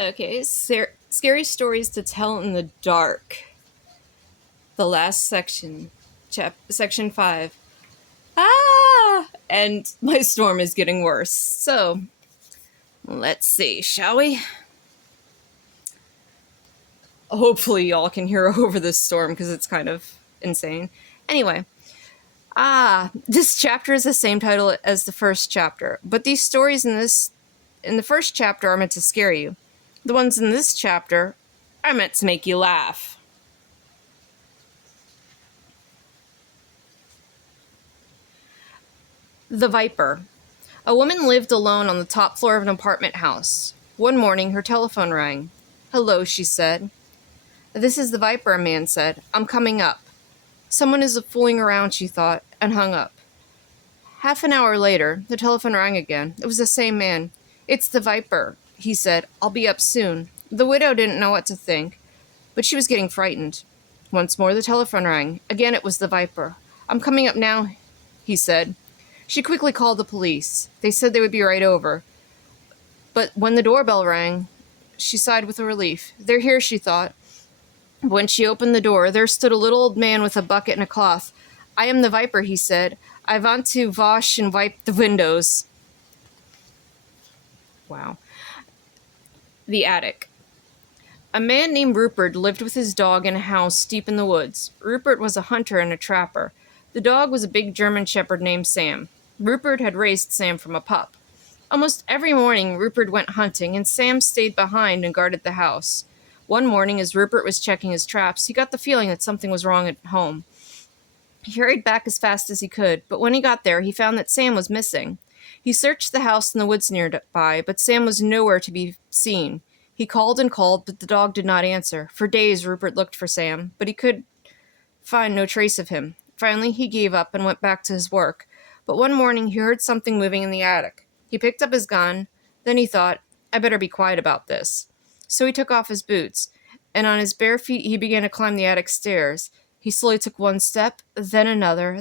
Okay, scary stories to tell in the dark. The last section, section 5. Ah! And my storm is getting worse. So, let's see, shall we? Hopefully y'all can hear over this storm because it's kind of insane. Anyway, this chapter is the same title as the first chapter, but these stories in the first chapter are meant to scare you. The ones in this chapter are meant to make you laugh. The Viper. A woman lived alone on the top floor of an apartment house. One morning, her telephone rang. "Hello," she said. "This is the Viper," a man said. "I'm coming up." "Someone is fooling around," she thought, and hung up. Half an hour later, the telephone rang again. It was the same man. "It's the Viper," he said. "I'll be up soon." The widow didn't know what to think, but she was getting frightened. Once more the telephone rang. Again it was the Viper. "I'm coming up now," he said. She quickly called the police. They said they would be right over. But when the doorbell rang, she sighed with relief. "They're here," she thought. When she opened the door, there stood a little old man with a bucket and a cloth. "I am the Viper," he said. "I want to wash and wipe the windows." Wow. The attic. A man named Rupert lived with his dog in a house deep in the woods. Rupert was a hunter and a trapper. The dog was a big German shepherd named Sam. Rupert had raised Sam from a pup. Almost every morning, Rupert went hunting, and Sam stayed behind and guarded the house. One morning, as Rupert was checking his traps, he got the feeling that something was wrong at home. He hurried back as fast as he could, but when he got there, he found that Sam was missing. He searched the house and the woods nearby, but Sam was nowhere to be seen. He called and called, but the dog did not answer. For days, Rupert looked for Sam, but he could find no trace of him. Finally, he gave up and went back to his work. But one morning, he heard something moving in the attic. He picked up his gun. Then he thought, "I better be quiet about this." So he took off his boots, and on his bare feet, he began to climb the attic stairs. He slowly took one step, then another,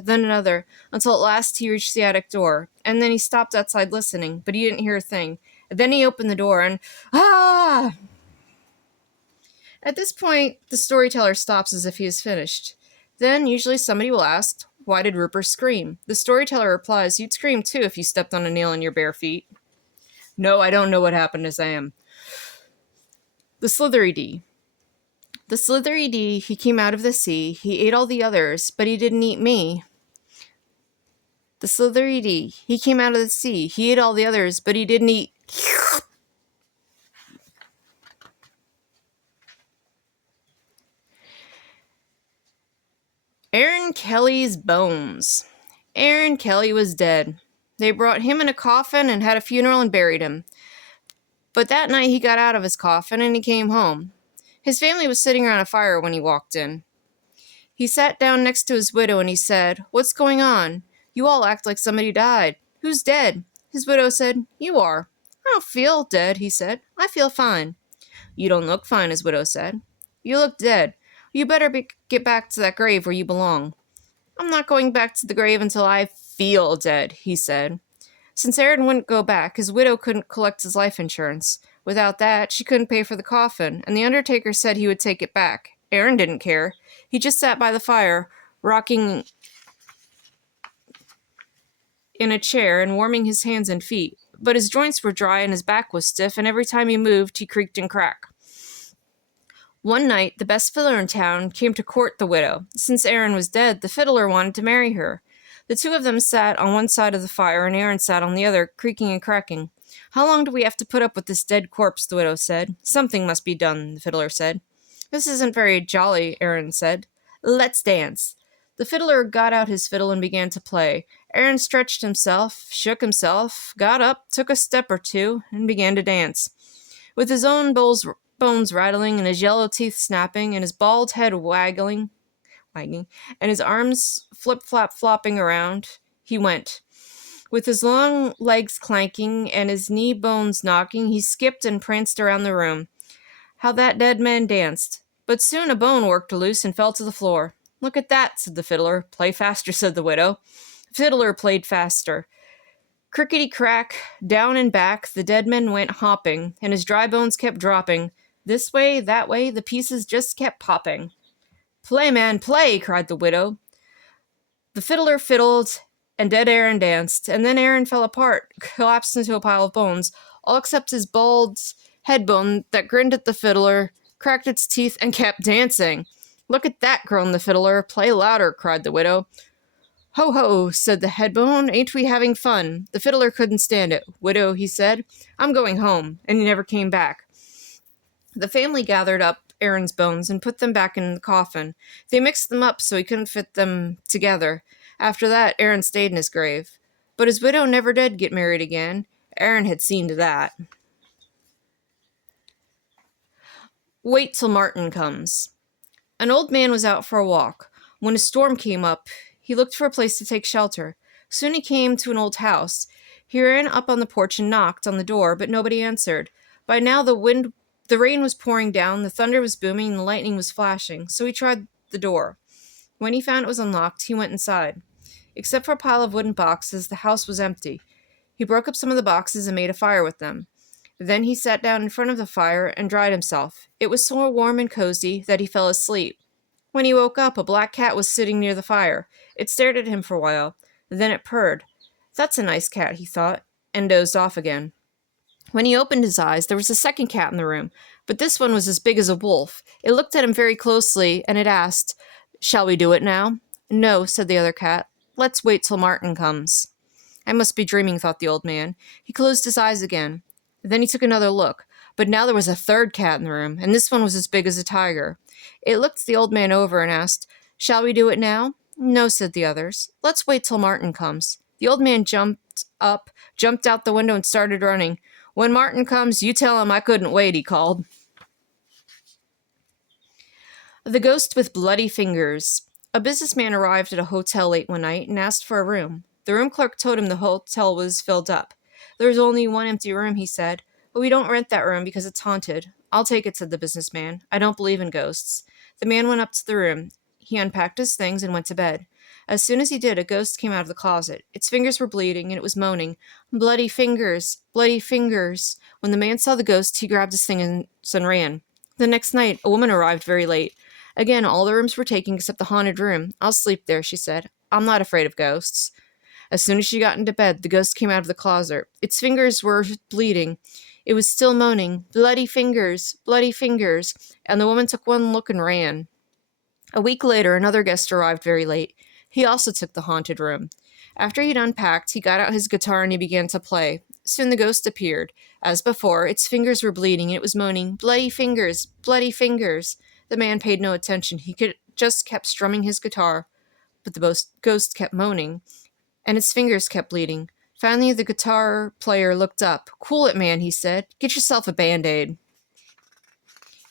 until at last he reached the attic door. And then he stopped outside listening, but he didn't hear a thing. Then he opened the door and, ah! At this point, the storyteller stops as if he is finished. Then, usually somebody will ask, "Why did Rupert scream?" The storyteller replies, "You'd scream too if you stepped on a nail in your bare feet." No, I don't know what happened to Sam. The Slithery-Dee. The Slithery-Dee, he came out of the sea. He ate all the others, but he didn't eat me. The Slithery-Dee, he came out of the sea. He ate all the others, but he didn't eat. Aaron Kelly's bones. Aaron Kelly was dead. They brought him in a coffin and had a funeral and buried him. But that night he got out of his coffin and he came home. His family was sitting around a fire when he walked in. He sat down next to his widow and he said, "What's going on? You all act like somebody died. Who's dead?" His widow said, "You are." "I don't feel dead," he said. "I feel fine." "You don't look fine," his widow said. "You look dead. You better get back to that grave where you belong." "I'm not going back to the grave until I feel dead," he said. Since Aaron wouldn't go back, his widow couldn't collect his life insurance. Without that, she couldn't pay for the coffin, and the undertaker said he would take it back. Aaron didn't care. He just sat by the fire, rocking in a chair and warming his hands and feet. But his joints were dry and his back was stiff, and every time he moved, he creaked and cracked. One night, the best fiddler in town came to court the widow. Since Aaron was dead, the fiddler wanted to marry her. The two of them sat on one side of the fire, and Aaron sat on the other, creaking and cracking. "How long do we have to put up with this dead corpse?" the widow said. "Something must be done," the fiddler said. "This isn't very jolly," Aaron said. "Let's dance." The fiddler got out his fiddle and began to play. Aaron stretched himself, shook himself, got up, took a step or two, and began to dance. With his own bones rattling and his yellow teeth snapping and his bald head wagging, and his arms flip-flop-flopping around, he went. With his long legs clanking and his knee bones knocking, he skipped and pranced around the room. How that dead man danced! But soon a bone worked loose and fell to the floor. "Look at that," said the fiddler. "Play faster," said the widow. The fiddler played faster. Crickety-crack, down and back, the dead men went hopping, and his dry bones kept dropping. This way, that way, the pieces just kept popping. "Play, man, play!" cried the widow. The fiddler fiddled, and dead Aaron danced, and then Aaron fell apart, collapsed into a pile of bones, all except his bald head bone that grinned at the fiddler, cracked its teeth, and kept dancing. "Look at that," groaned the fiddler. "Play louder," cried the widow. "Ho, ho," said the head bone, "ain't we having fun?" The fiddler couldn't stand it. "Widow," he said, "I'm going home," and he never came back. The family gathered up Aaron's bones and put them back in the coffin. They mixed them up so he couldn't fit them together. After that, Aaron stayed in his grave. But his widow never did get married again. Aaron had seen to that. Wait till Martin comes. An old man was out for a walk. When a storm came up, he looked for a place to take shelter. Soon he came to an old house. He ran up on the porch and knocked on the door, but nobody answered. By now the rain was pouring down, the thunder was booming, and the lightning was flashing, so he tried the door. When he found it was unlocked, he went inside. Except for a pile of wooden boxes, the house was empty. He broke up some of the boxes and made a fire with them. Then he sat down in front of the fire and dried himself. It was so warm and cozy that he fell asleep. When he woke up, a black cat was sitting near the fire. It stared at him for a while. Then it purred. "That's a nice cat," he thought, and dozed off again. When he opened his eyes, there was a second cat in the room, but this one was as big as a wolf. It looked at him very closely, and it asked, "Shall we do it now?" "No," said the other cat. "Let's wait till Martin comes." "I must be dreaming," thought the old man. He closed his eyes again. Then he took another look, but now there was a third cat in the room, and this one was as big as a tiger. It looked the old man over and asked, "Shall we do it now?" "No," said the others. "Let's wait till Martin comes." The old man jumped up, jumped out the window, and started running. "When Martin comes, you tell him I couldn't wait," he called. The Ghost with Bloody Fingers. A businessman arrived at a hotel late one night and asked for a room. The room clerk told him the hotel was filled up. "There is only one empty room," he said. "But we don't rent that room because it's haunted." "I'll take it," said the businessman. "I don't believe in ghosts." The man went up to the room. He unpacked his things and went to bed. As soon as he did, a ghost came out of the closet. Its fingers were bleeding, and it was moaning, "Bloody fingers! Bloody fingers!" When the man saw the ghost, he grabbed his things and ran. The next night, a woman arrived very late. Again, all the rooms were taken except the haunted room. "I'll sleep there," she said. "I'm not afraid of ghosts." As soon as she got into bed, the ghost came out of the closet. Its fingers were bleeding. It was still moaning, "Bloody fingers! Bloody fingers!" And the woman took one look and ran. A week later, another guest arrived very late. He also took the haunted room. After he'd unpacked, he got out his guitar and he began to play. Soon the ghost appeared. As before, its fingers were bleeding and it was moaning, "Bloody fingers! Bloody fingers!" The man paid no attention. He just kept strumming his guitar. But the ghost kept moaning, and its fingers kept bleeding. Finally, the guitar player looked up. "Cool it, man," he said. "Get yourself a Band-Aid."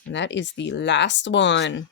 And that is the last one.